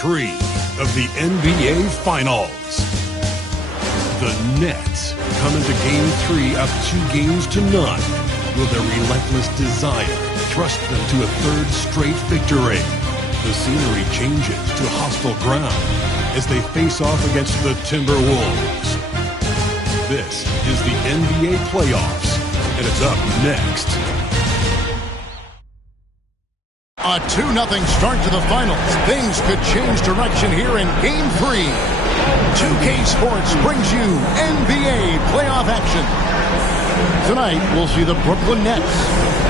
3 of the NBA Finals. The Nets come into Game 3 up 2-0. Will their relentless desire thrust them to a third straight victory? The scenery changes to hostile ground as they face off against the Timberwolves. This is the NBA playoffs, and it's up next. A 2-0 start to the finals. Things could change direction here in Game 3. 2K Sports brings you NBA playoff action. Tonight, we'll see the Brooklyn Nets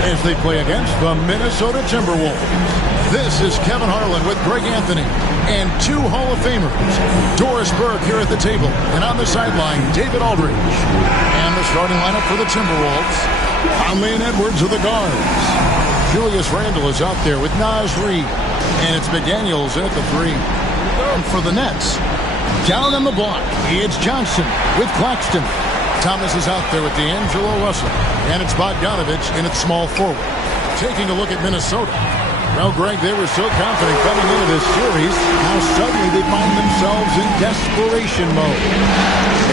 as they play against the Minnesota Timberwolves. This is Kevin Harlan with Greg Anthony and 2 Hall of Famers. Doris Burke here at the table, and on the sideline, David Aldridge. And the starting lineup for the Timberwolves: Conley and Edwards are the guards. Julius Randle is out there with Naz Reid, and it's McDaniels in at the 3. And for the Nets, down on the block, it's Johnson with Claxton. Thomas is out there with D'Angelo Russell, and it's Bogdanovich in at small forward. Taking a look at Minnesota. Well, Greg, they were so confident coming into this series. Now suddenly they find themselves in desperation mode.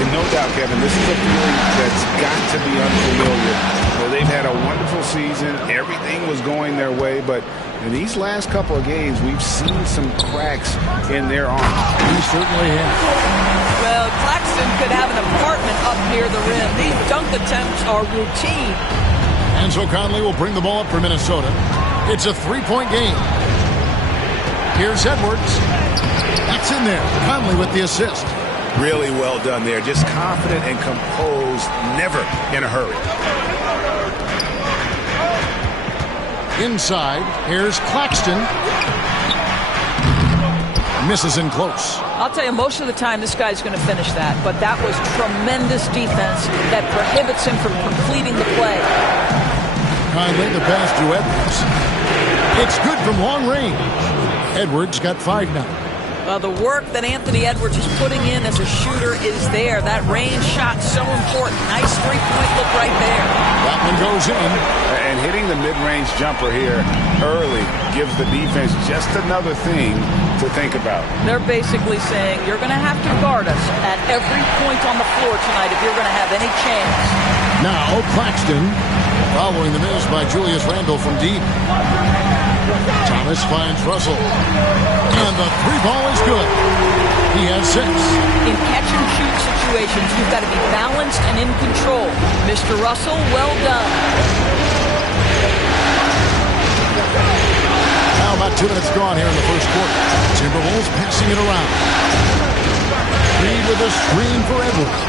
And no doubt, Kevin, this is a feeling that's got to be unfamiliar. They've had a wonderful season. Everything was going their way, but in these last couple of games, we've seen some cracks in their arms. He certainly has. Well, Claxton could have an apartment up near the rim. These dunk attempts are routine. And so Conley will bring the ball up for Minnesota. It's a 3-point game. Here's Edwards. That's in there. Conley with the assist. Really well done there. Just confident and composed, never in a hurry. Inside, here's Claxton. Misses in close. I'll tell you, most of the time this guy's going to finish that, but that was tremendous defense that prohibits him from completing the play. Conley the pass to Edwards. It's good from long range. Edwards got 5 now. The work that Anthony Edwards is putting in as a shooter is there. That range shot so important. Nice three-point look right there. That one goes in. And hitting the mid-range jumper here early gives the defense just another thing to think about. They're basically saying, you're going to have to guard us at every point on the floor tonight if you're going to have any chance. Now Claxton following the miss by Julius Randle from deep. Thomas finds Russell. And the 3-ball is good. He has 6. In catch-and-shoot situations, you've got to be balanced and in control. Mr. Russell, well done. Now about 2 minutes gone here in the first quarter. Timberwolves passing it around. Reid with a screen for Edwards.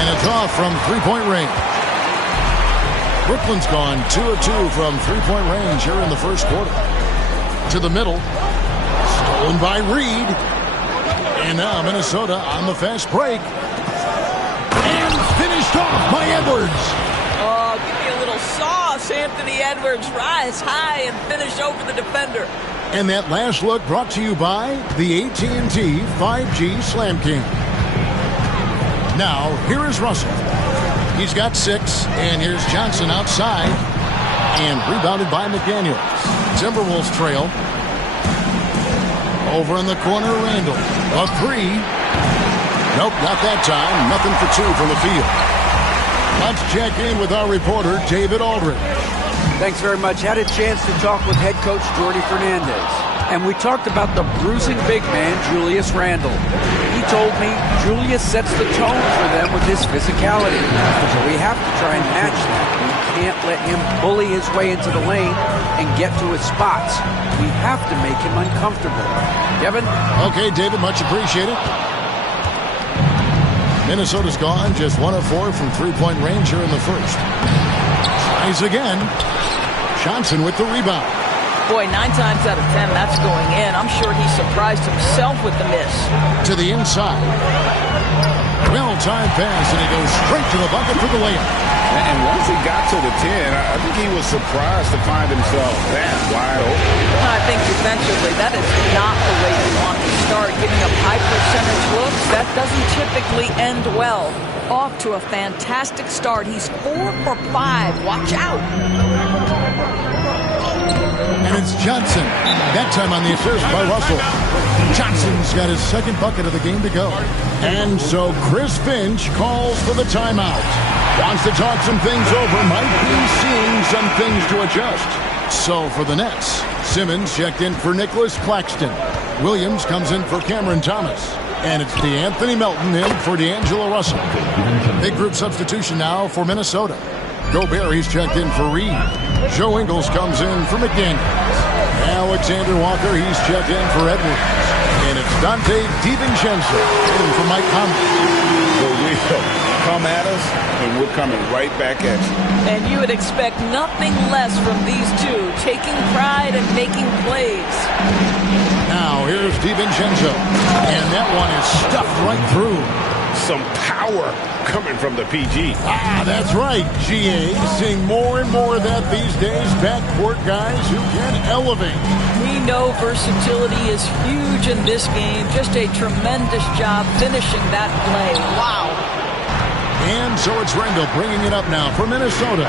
And it's off from 3-point range. Brooklyn's gone 2 of 2 from 3-point range here in the first quarter. To the middle. Stolen by Reid. And now Minnesota on the fast break. And finished off by Edwards. Oh, give me a little sauce, Anthony Edwards. Rise high and finish over the defender. And that last look brought to you by the AT&T 5G Slam King. Now, here is Russell. He's got 6, and here's Johnson outside, and rebounded by McDaniels. Timberwolves trail. Over in the corner, Randle. A 3. Nope, not that time. Nothing for 2 from the field. Let's check in with our reporter, David Aldridge. Thanks very much. Had a chance to talk with head coach Jordi Fernandez. And we talked about the bruising big man, Julius Randle. He told me Julius sets the tone for them with his physicality. So we have to try and match that. We can't let him bully his way into the lane and get to his spots. We have to make him uncomfortable. Kevin? Okay, David, much appreciated. Minnesota's gone just 1 of 4 from 3-point range here in the first. Tries again. Johnson with the rebound. Boy, 9 times out of 10, that's going in. I'm sure he surprised himself with the miss. To the inside. Well-timed pass, and he goes straight to the bucket for the layup. And once he got to the 10, I think he was surprised to find himself that wide open. I think defensively, that is not the way you want to start. Giving up high percentage looks, that doesn't typically possibly end well. Off to a fantastic start. He's 4 for 5. Watch out. And it's Johnson. That time on the assist by Russell. Johnson's got his second bucket of the game to go. And so Chris Finch calls for the timeout. Wants to talk some things over. Might be seeing some things to adjust. So for the Nets, Simmons checked in for Nicholas Claxton. Williams comes in for Cameron Thomas. And it's DeAnthony Melton in for D'Angelo Russell. Big group substitution now for Minnesota. Gobert, he's checked in for Reed. Joe Ingles comes in for McDaniels. Alexander Walker, he's checked in for Edwards. And it's Dante DiVincenzo in for Mike Conley. Will come at us, and we're coming right back at you. And you would expect nothing less from these two, taking pride and making plays. Now here's DiVincenzo. And that one is stuffed right through. Some power coming from the PG. That's right, GA. Seeing more and more of that these days. Backcourt guys who can elevate. We know versatility is huge in this game. Just a tremendous job finishing that play. Wow. And so it's Randle bringing it up now for Minnesota.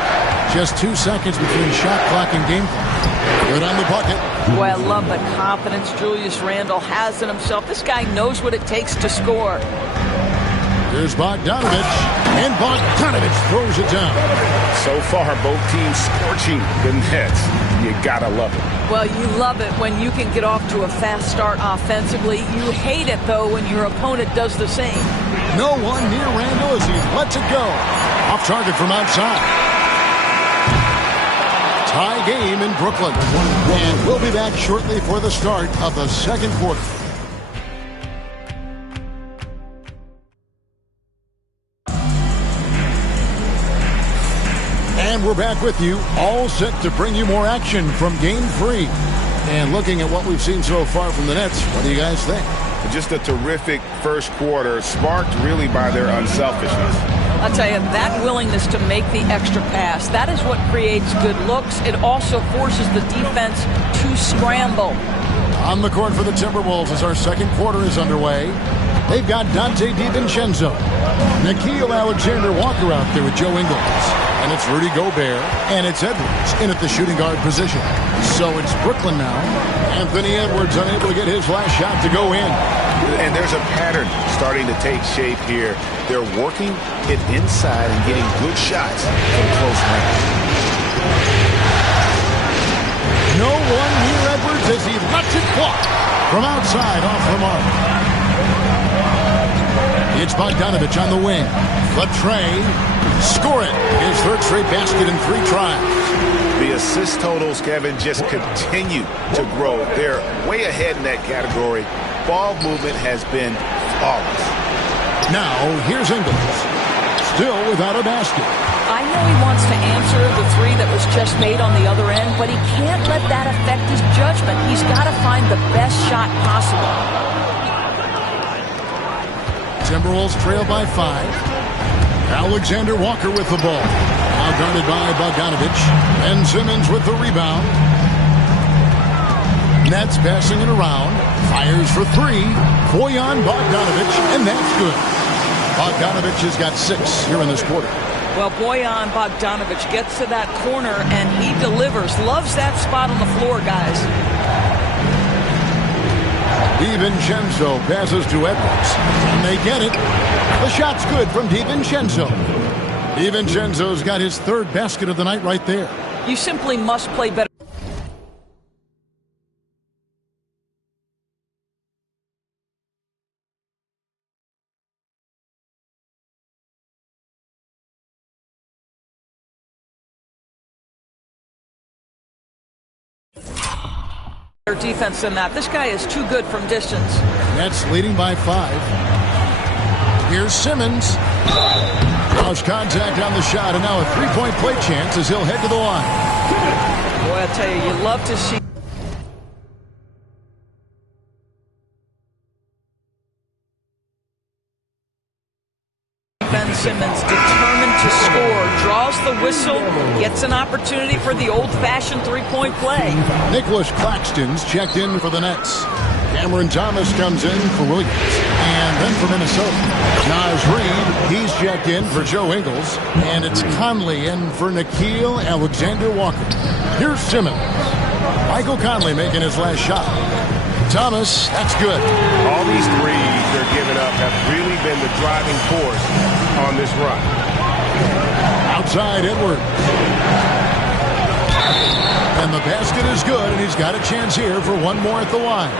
Just 2 seconds between shot clock and game clock. Good on the bucket. Boy, I love the confidence Julius Randle has in himself. This guy knows what it takes to score. Here's Bogdanovich, and Bogdanovich throws it down. So far, both teams scorching the Nets. You gotta love it. Well, you love it when you can get off to a fast start offensively. You hate it, though, when your opponent does the same. No one near Randle as he lets it go. Off target from outside. Tie game in Brooklyn. And we'll be back shortly for the start of the second quarter. And we're back with you, all set to bring you more action from Game 3. And looking at what we've seen so far from the Nets, what do you guys think? Just a terrific first quarter, sparked really by their unselfishness. I'll tell you, that willingness to make the extra pass, that is what creates good looks. It also forces the defense to scramble. On the court for the Timberwolves as our second quarter is underway. They've got Dante DiVincenzo. Nickeil Alexander-Walker out there with Joe Ingles. And it's Rudy Gobert. And it's Edwards in at the shooting guard position. So it's Brooklyn now. Anthony Edwards unable to get his last shot to go in. And there's a pattern starting to take shape here. They're working it inside and getting good shots from close range. No one near Edwards as he lets it fly from outside off the mark. It's Bogdanovich on the wing. Latrey, score it. His third straight basket in 3 tries. The assist totals, Kevin, just continue to grow. They're way ahead in that category. Ball movement has been flawless. Now, here's Ingles. Still without a basket. I know he wants to answer the 3 that was just made on the other end, but he can't let that affect his judgment. He's got to find the best shot possible. Timberwolves trail by 5. Alexander Walker with the ball. Now guarded by Bogdanovich. And Simmons with the rebound. Nets passing it around. Fires for 3. Bojan Bogdanovich, and that's good. Bogdanovich has got 6 here in this quarter. Well, Bojan Bogdanovich gets to that corner, and he delivers. Loves that spot on the floor, guys. DiVincenzo passes to Edwards, and they get it. The shot's good from DiVincenzo. DiVincenzo's got his 3rd basket of the night right there. You simply must play better. Defense than that. This guy is too good from distance. Nets leading by 5. Here's Simmons. Draws contact on the shot, and now a 3-point play chance as he'll head to the line. Boy, I tell you, you love to see Ben Simmons determined to score, draws the whistle, gets an opportunity for the old-fashioned 3-point play. Nicholas Claxton's checked in for the Nets. Cameron Thomas comes in for Williams. And then for Minnesota, Naz Reid, he's checked in for Joe Ingles. And it's Conley in for Nickeil Alexander-Walker. Here's Simmons. Michael Conley making his last shot. Thomas, that's good. All these threes they're giving up have really been the driving force on this run. Outside Edwards. And the basket is good, and he's got a chance here for one more at the line.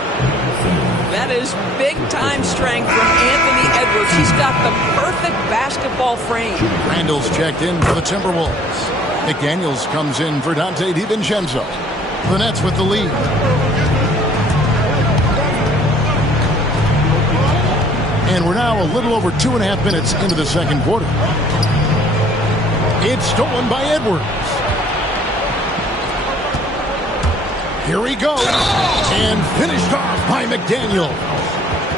That is big-time strength from Anthony Edwards. He's got the perfect basketball frame. Randall's checked in for the Timberwolves. McDaniels comes in for Dante DiVincenzo. The Nets with the lead. And we're now a little over 2.5 minutes into the second quarter. It's stolen by Edwards. Here he goes. And finished off by McDaniel.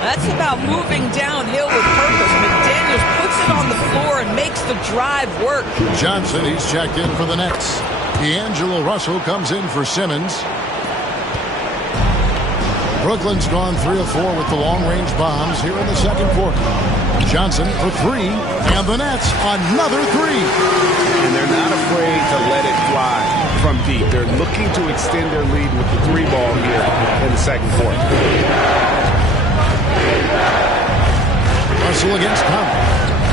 That's about moving downhill with purpose. McDaniels puts it on the floor and makes the drive work. Johnson, he's checked in for the Nets. D'Angelo Russell comes in for Simmons. Brooklyn's gone 3 of 4 with the long-range bombs here in the second quarter. Johnson for 3, and the Nets another 3. And they're not afraid to let it fly from deep. They're looking to extend their lead with the 3 ball here in the second quarter. Russell against Conley.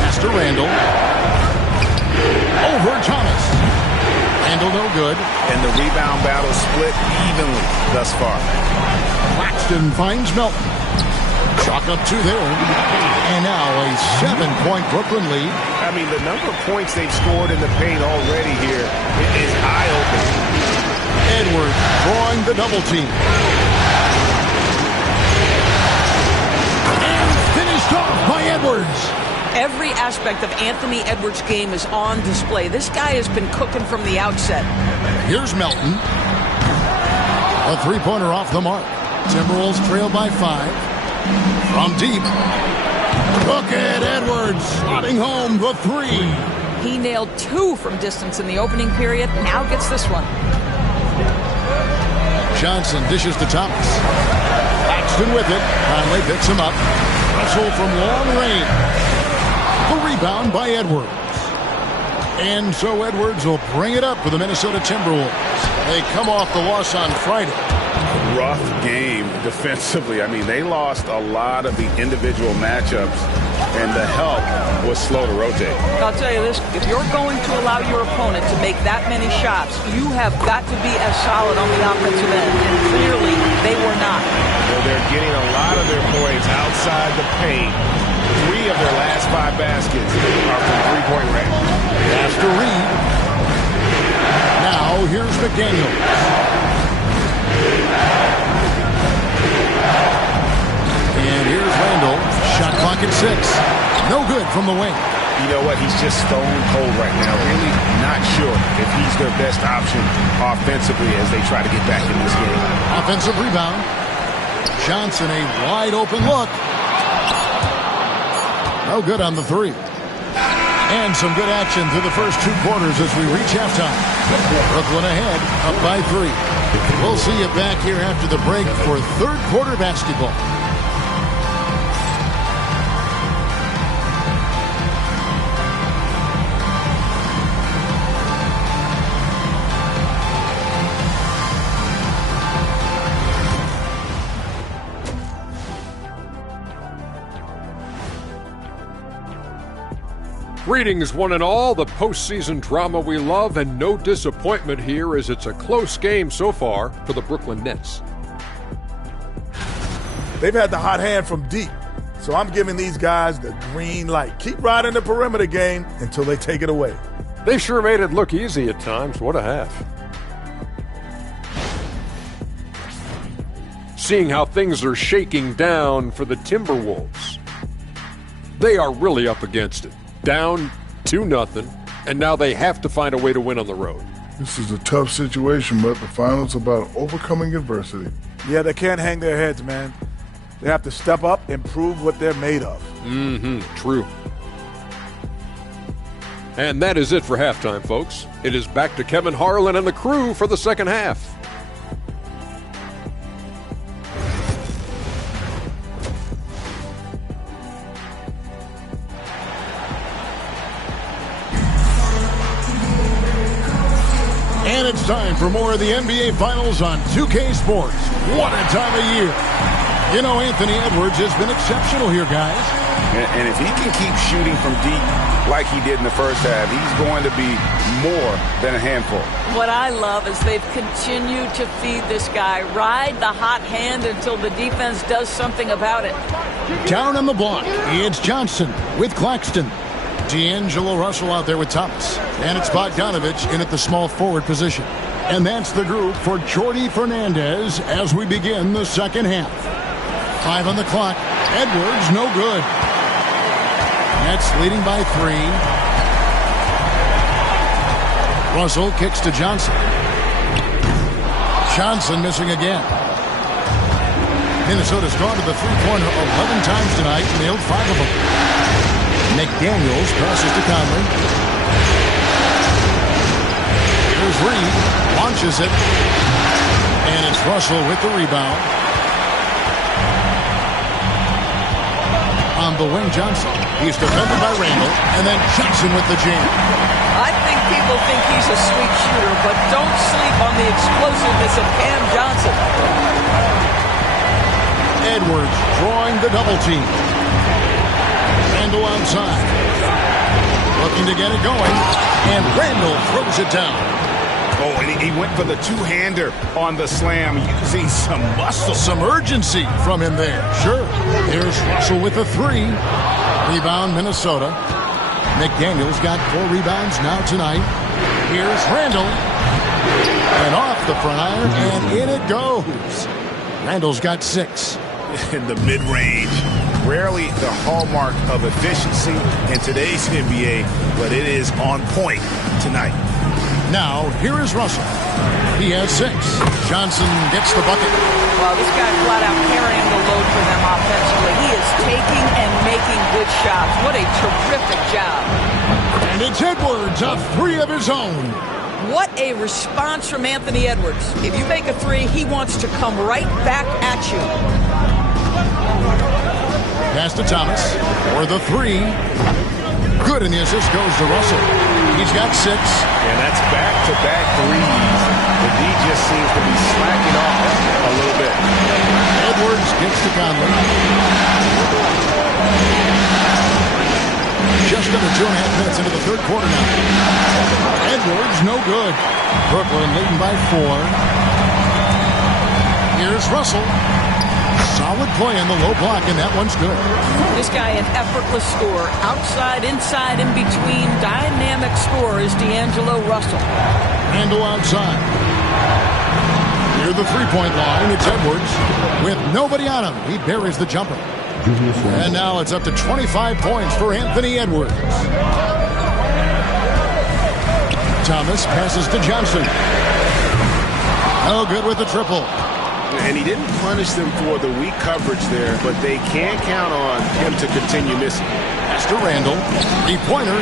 Pass to Randall. Over Thomas. Randall no good. And the rebound battle split evenly thus far. Claxton finds Melton. Chalk up 2 there. And now a 7-point Brooklyn lead. I mean, the number of points they've scored in the paint already here is eye-opening. Edwards drawing the double team. And finished off by Edwards. Every aspect of Anthony Edwards' game is on display. This guy has been cooking from the outset. Here's Melton. A 3-pointer off the mark. Timberwolves trail by 5. From deep. Look at Edwards slotting home the 3. He nailed 2 from distance in the opening period. Now gets this one. Johnson dishes to Thomas. Paxton with it. Conley picks him up. Russell from long range. The rebound by Edwards. And so Edwards will bring it up for the Minnesota Timberwolves. They come off the loss on Friday. Rough game defensively. I mean, they lost a lot of the individual matchups, and the help was slow to rotate. I'll tell you this, if you're going to allow your opponent to make that many shots, you have got to be as solid on the offensive end, and clearly they were not. Well, they're getting a lot of their points outside the paint. 3 of their last 5 baskets are from three-point range. After Reid. Now here's McDaniels. And here's Randall. Shot clock at 6. No good from the wing. You know what? He's just stone cold right now. Really not sure if he's their best option offensively as they try to get back in this game. Offensive rebound. Johnson, a wide open look. No good on the 3. And some good action through the first 2 quarters as we reach halftime. Brooklyn ahead, up by 3. We'll see you back here after the break for third quarter basketball. Greetings, one and all. The postseason drama we love, and no disappointment here as it's a close game so far for the Brooklyn Nets. They've had the hot hand from deep, so I'm giving these guys the green light. Keep riding the perimeter game until they take it away. They sure made it look easy at times. What a half. Seeing how things are shaking down for the Timberwolves. They are really up against it. Down 2-0, and now they have to find a way to win on the road. This is a tough situation, but the finals are about overcoming adversity. Yeah, they can't hang their heads, man. They have to step up and prove what they're made of. True. And that is it for halftime, folks. It is back to Kevin Harlan and the crew for the second half. it's time for more of the NBA Finals on 2K Sports. What a time of year. You know, Anthony Edwards has been exceptional here, guys. And if he can keep shooting from deep like he did in the first half, he's going to be more than a handful. What I love is they've continued to feed this guy. Ride the hot hand until the defense does something about it. Down on the block, it's Johnson with Claxton. D'Angelo Russell out there with Thomas. And it's Bogdanovich in at the small forward position. And that's the group for Jordi Fernandez as we begin the second half. 5 on the clock. Edwards, no good. Nets leading by 3. Russell kicks to Johnson. Johnson missing again. Minnesota's gone to the three-pointer 11 times tonight, nailed 5 of them. McDaniels passes to Conley. Here's Reed, launches it. And it's Russell with the rebound. On the wing, Johnson. He's defended by Randall, and then Johnson with the jam. I think people think he's a sweet shooter, but don't sleep on the explosiveness of Cam Johnson. Edwards drawing the double team. Randall outside. Looking to get it going, and Randall throws it down. Oh, and he went for the two-hander on the slam, using some muscle. Some urgency from him there. Sure. Here's Russell with the 3. Rebound, Minnesota. McDaniels got 4 rebounds now tonight. Here's Randall. And off the front iron, and in it goes. Randall's got 6. In the mid-range. Rarely the hallmark of efficiency in today's NBA, but it is on point tonight. Now, here is Russell. He has 6. Johnson gets the bucket. Well, this guy flat out carrying the load for them offensively. He is taking and making good shots. What a terrific job. And it's Edwards, a 3 of his own. What a response from Anthony Edwards. If you make a 3, he wants to come right back at you. Pass to Thomas for the 3. Good, and the assist goes to Russell. He's got 6. And that's back-to-back threes. The D just seems to be slacking off a little bit. Edwards gets to Conley. Just under 2.5 minutes into the third quarter now. Edwards, no good. Brooklyn leading by 4. Here's Russell. Solid play in the low block, and that one's good. This guy, an effortless scorer. Outside, inside, in between. Dynamic scorer is D'Angelo Russell. Randall outside. Near the three-point line, it's Edwards. With nobody on him, he buries the jumper. And now it's up to 25 points for Anthony Edwards. Thomas passes to Johnson. No good with the triple. And he didn't punish them for the weak coverage there, but they can't count on him to continue missing. Pass to Randall. 3-pointer.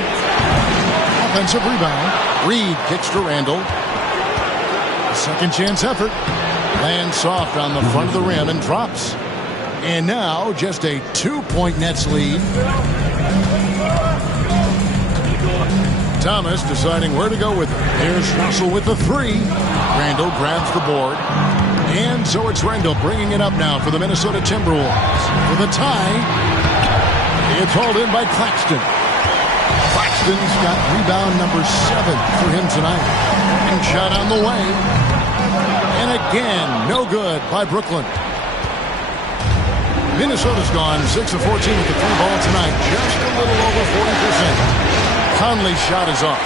Offensive rebound. Reed kicks to Randall. A second chance effort. Lands soft on the front of the rim and drops. And now just a 2-point Nets lead. Thomas deciding where to go with it. Here's Russell with the 3. Randall grabs the board. And so it's Randall bringing it up now for the Minnesota Timberwolves. For the tie, it's hauled in by Claxton. Claxton's got rebound number 7 for him tonight. And shot on the way. And again, no good by Brooklyn. Minnesota's gone 6 of 14 with the 3-ball tonight. Just a little over 40%. Conley's shot is off.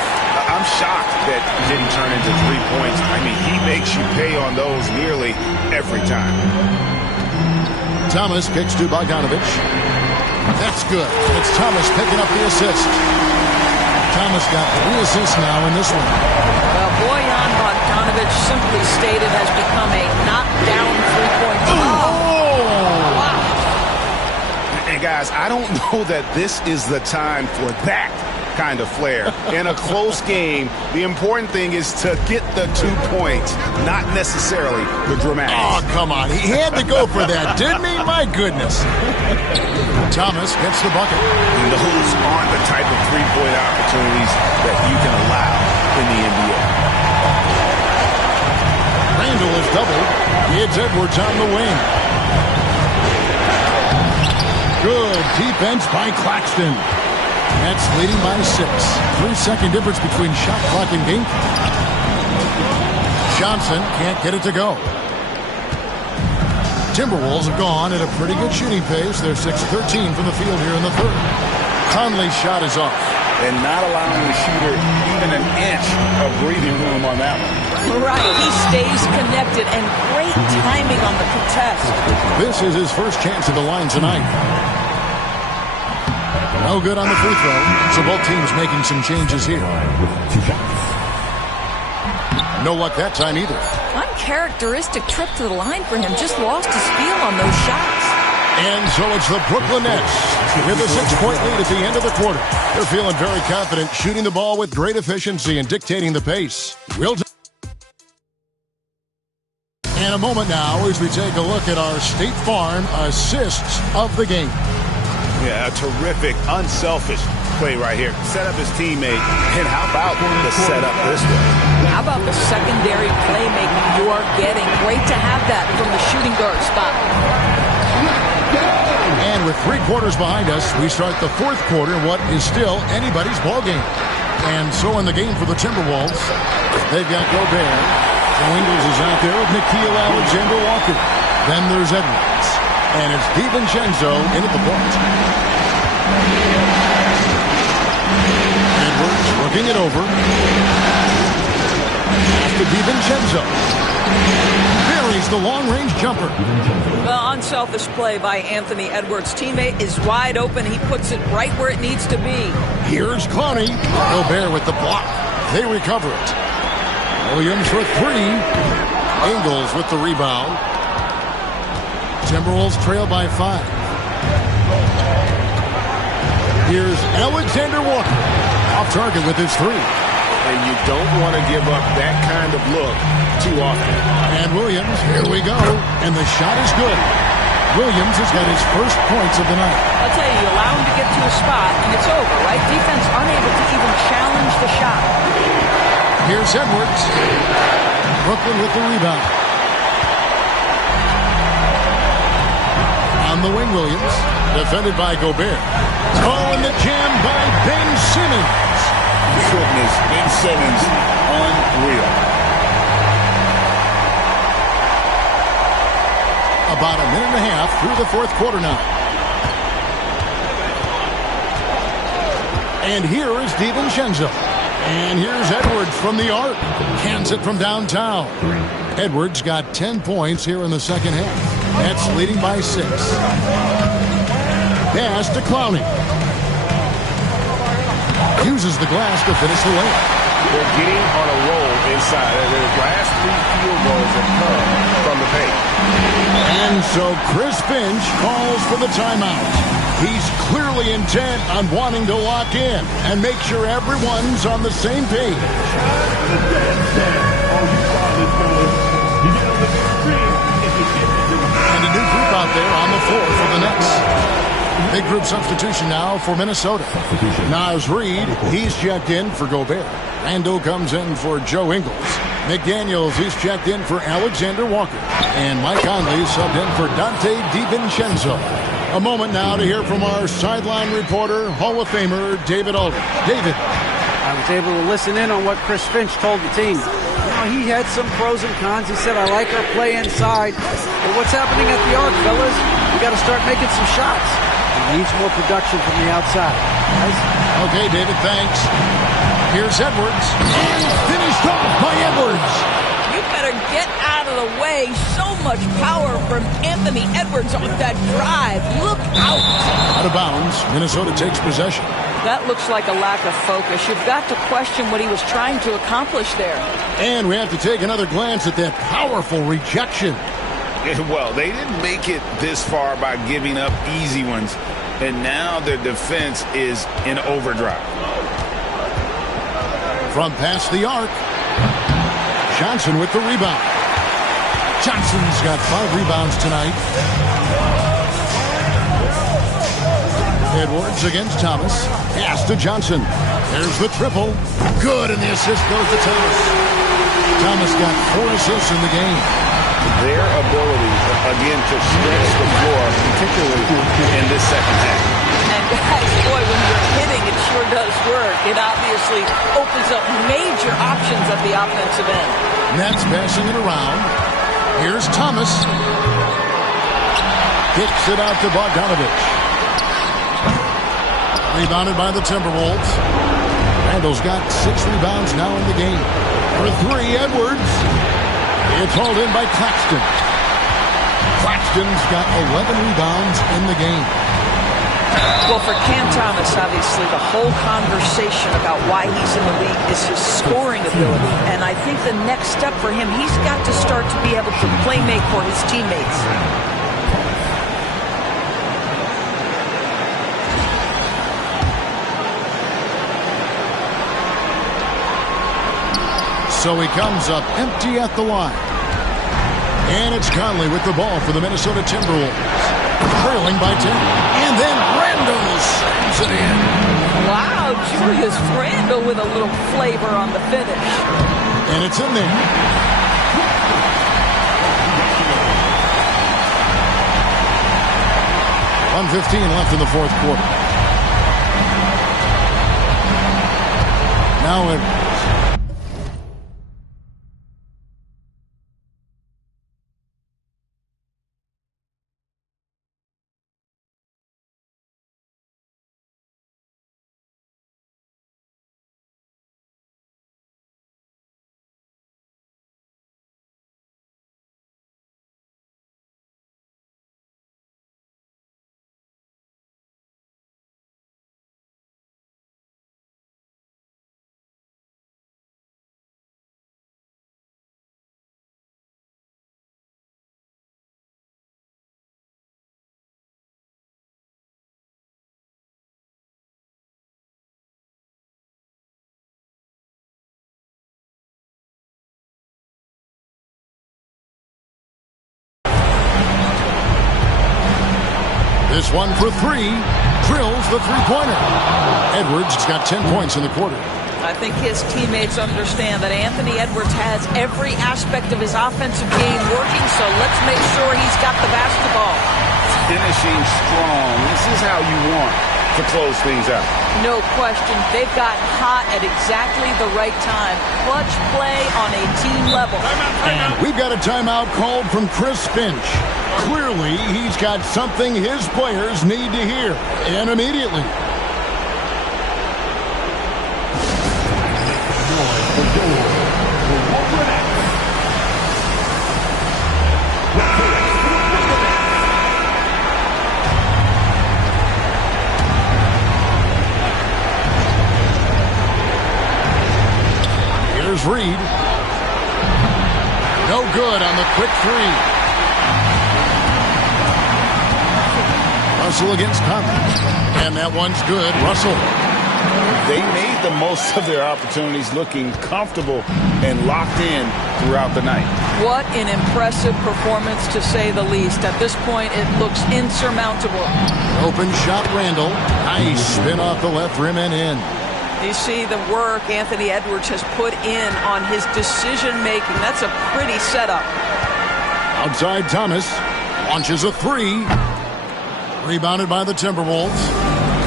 I'm shocked that he didn't turn into 3 points. I mean, he makes you pay on those nearly every time. Thomas kicks to Bogdanovich. That's good. It's Thomas picking up the assist. Thomas got 3 assists now in this one. Well, Bojan Bogdanovic, simply stated, has become a knockdown three-point shooter. Wow. And guys, I don't know that this is the time for that kind of flair. In a close game, the important thing is to get the 2 points, not necessarily the dramatics. Oh, come on. He had to go for that, didn't he? My goodness. Thomas gets the bucket. And those aren't the type of three-point opportunities that you can allow in the NBA. Randall is doubled. It's Edwards on the wing. Good defense by Claxton. Nets leading by 6. 3-second difference between shot clock and game clock. Johnson can't get it to go. Timberwolves have gone at a pretty good shooting pace. They're 6-13 from the field here in the third. Conley's shot is off. And not allowing the shooter even an inch of breathing room on that one. Right, he stays connected, and great timing on the contest. This is his first chance at the line tonight. No good on the free throw, so both teams making some changes here. No luck that time either. Uncharacteristic trip to the line for him. Just lost his feel on those shots. And so it's the Brooklyn Nets with a 6-point lead at the end of the quarter. They're feeling very confident, shooting the ball with great efficiency and dictating the pace. And a moment now as we take a look at our State Farm assists of the game. Yeah, a terrific, unselfish play right here. Set up his teammate, and how about the setup this way? How about the secondary playmaking you are getting? Great to have that from the shooting guard spot. And with 3 quarters behind us, we start the fourth quarter in what is still anybody's ball game. And so in the game for the Timberwolves, they've got Gobert. Ingles is out there with Nickeil Alexander-Walker. Then there's Edwards. And it's DiVincenzo in at the point. Edwards looking it over. Pass to DiVincenzo. Buries the long-range jumper. Well, unselfish play by Anthony Edwards. Teammate is wide open. He puts it right where it needs to be. Here's Clowney. Gobert with the block. They recover it. Williams for 3. Ingles with the rebound. Timberwolves trail by 5. Here's Alexander Walker. Off target with his 3. And you don't want to give up that kind of look too often. And Williams, here we go. And the shot is good. Williams has got his first points of the night. I'll tell you, you allow him to get to a spot, and it's over, right? Defense unable to even challenge the shot. Here's Edwards. Brooklyn with the rebound. On the wing, Williams. Defended by Gobert. Oh, and the jam by Ben Simmons. Goodness, Ben Simmons, unreal. About a minute and a half through the fourth quarter now. And here is DiVincenzo. And here's Edwards from the arc. Cans it from downtown. Edwards got 10 points here in the second half. Nets leading by 6. Pass to Clowney. Uses the glass to finish the layup. They're getting on a roll inside. Their last 3 field goals have come from the paint. And so Chris Finch calls for the timeout. He's clearly intent on wanting to lock in and make sure everyone's on the same page. And a new group out there on the floor for the Nets. Big group substitution now for Minnesota. Naz Reid, he's checked in for Gobert. Randall comes in for Joe Ingles. McDaniels, he's checked in for Alexander Walker. And Mike Conley subbed in for Dante DiVincenzo. A moment now to hear from our sideline reporter, Hall of Famer David Aldridge. David. I was able to listen in on what Chris Finch told the team. You know, he had some pros and cons. He said, I like our play inside. But what's happening at the arc, fellas? We got to start making some shots. He needs more production from the outside. Guys? Okay, David, thanks. Here's Edwards. And finished off by Edwards. You better get out of the way. So much power from Anthony Edwards on that drive. Look out. Out of bounds. Minnesota takes possession. That looks like a lack of focus. You've got to question what he was trying to accomplish there. And we have to take another glance at that powerful rejection. Well, they didn't make it this far by giving up easy ones. And now their defense is in overdrive. From past the arc. Johnson with the rebound. Johnson's got 5 rebounds tonight. Edwards against Thomas. Pass to Johnson. There's the triple. Good, and the assist goes to Thomas. Thomas got 4 assists in the game. Their ability, again, to stretch the floor, particularly in this second half. And guys, boy, when you're hitting, it sure does work. It obviously opens up major options at the offensive end. Nets passing it around. Here's Thomas. Kicks it out to Bogdanovich. Rebounded by the Timberwolves. Randall's got 6 rebounds now in the game. For 3, Edwards. It's hauled in by Claxton. Claxton's got 11 rebounds in the game. Well, for Cam Thomas, obviously, the whole conversation about why he's in the league is his scoring ability. And I think the next step for him, he's got to start to be able to play make for his teammates. So he comes up empty at the line. And it's Conley with the ball for the Minnesota Timberwolves. Trailing by 10. And then Randall slams it in. Wow, Julius Randall with a little flavor on the finish. And it's in there. .115 left in the fourth quarter. Now Edwards. This one for 3. Drills the three-pointer. Edwards has got 10 points in the quarter. I think his teammates understand that Anthony Edwards has every aspect of his offensive game working, so let's make sure he's got the basketball. Finishing strong. This is how you want to close things out. No question. They've gotten hot at exactly the right time. Clutch play on a team level. And we've got a timeout called from Chris Finch. Clearly, he's got something his players need to hear, and immediately. Here's Reed. No good on the quick 3. Russell against Conley. And that one's good. Russell. They made the most of their opportunities, looking comfortable and locked in throughout the night. What an impressive performance, to say the least. At this point, it looks insurmountable. Open shot, Randall. Nice spin off the left rim and in. You see the work Anthony Edwards has put in on his decision-making. That's a pretty setup. Outside Thomas. Launches a 3. Rebounded by the Timberwolves.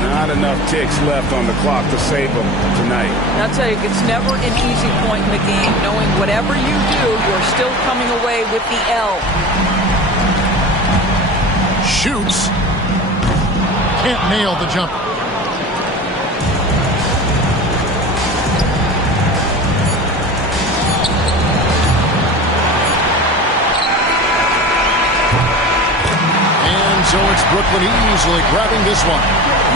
Not enough ticks left on the clock to save them tonight. I'll tell you, it's never an easy point in the game, knowing whatever you do, you're still coming away with the L. Shoots. Can't nail the jumper. So it's Brooklyn easily grabbing this one.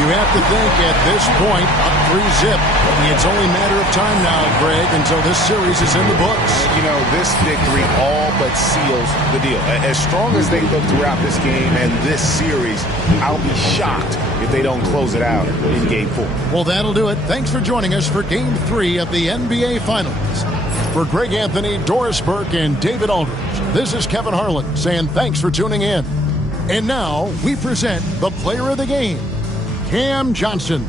You have to think at this point, up 3-0. It's only a matter of time now, Greg, until this series is in the books. You know, this victory all but seals the deal. As strong as they look throughout this game and this series, I'll be shocked if they don't close it out in Game 4. Well, that'll do it. Thanks for joining us for Game 3 of the NBA Finals. For Greg Anthony, Doris Burke, and David Aldridge, this is Kevin Harlan saying thanks for tuning in. And now we present the player of the game, Cam Johnson.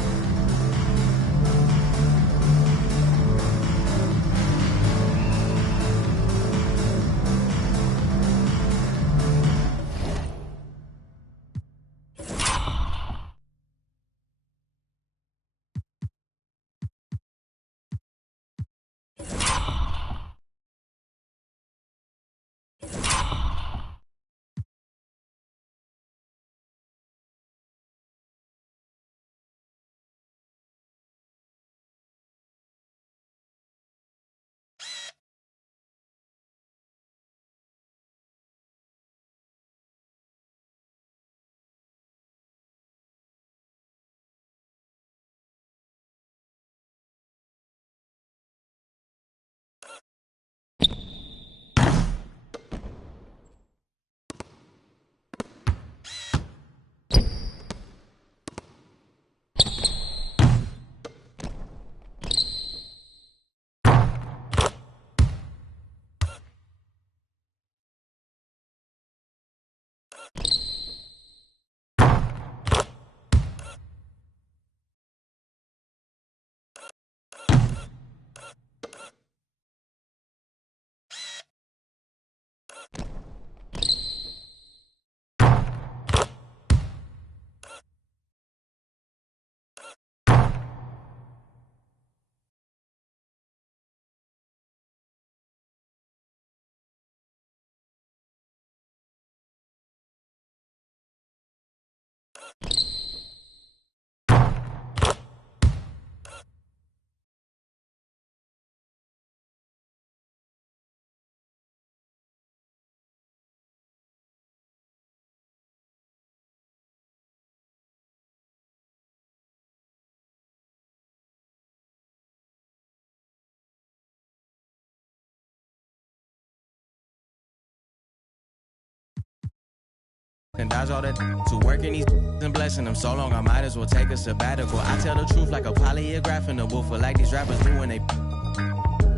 and dodge all that to working these and blessing them so long I might as well take a sabbatical. I tell the truth like a polygraph in the booth, for like these rappers do when they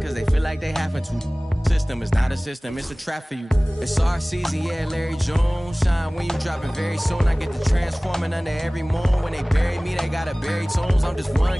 cause they feel like they having to. System is not a system, it's a trap for you. It's our season, yeah, Larry Jones. Shine when you dropping very soon. I get to transforming under every moon. When they bury me, they gotta bury tunes. I'm just one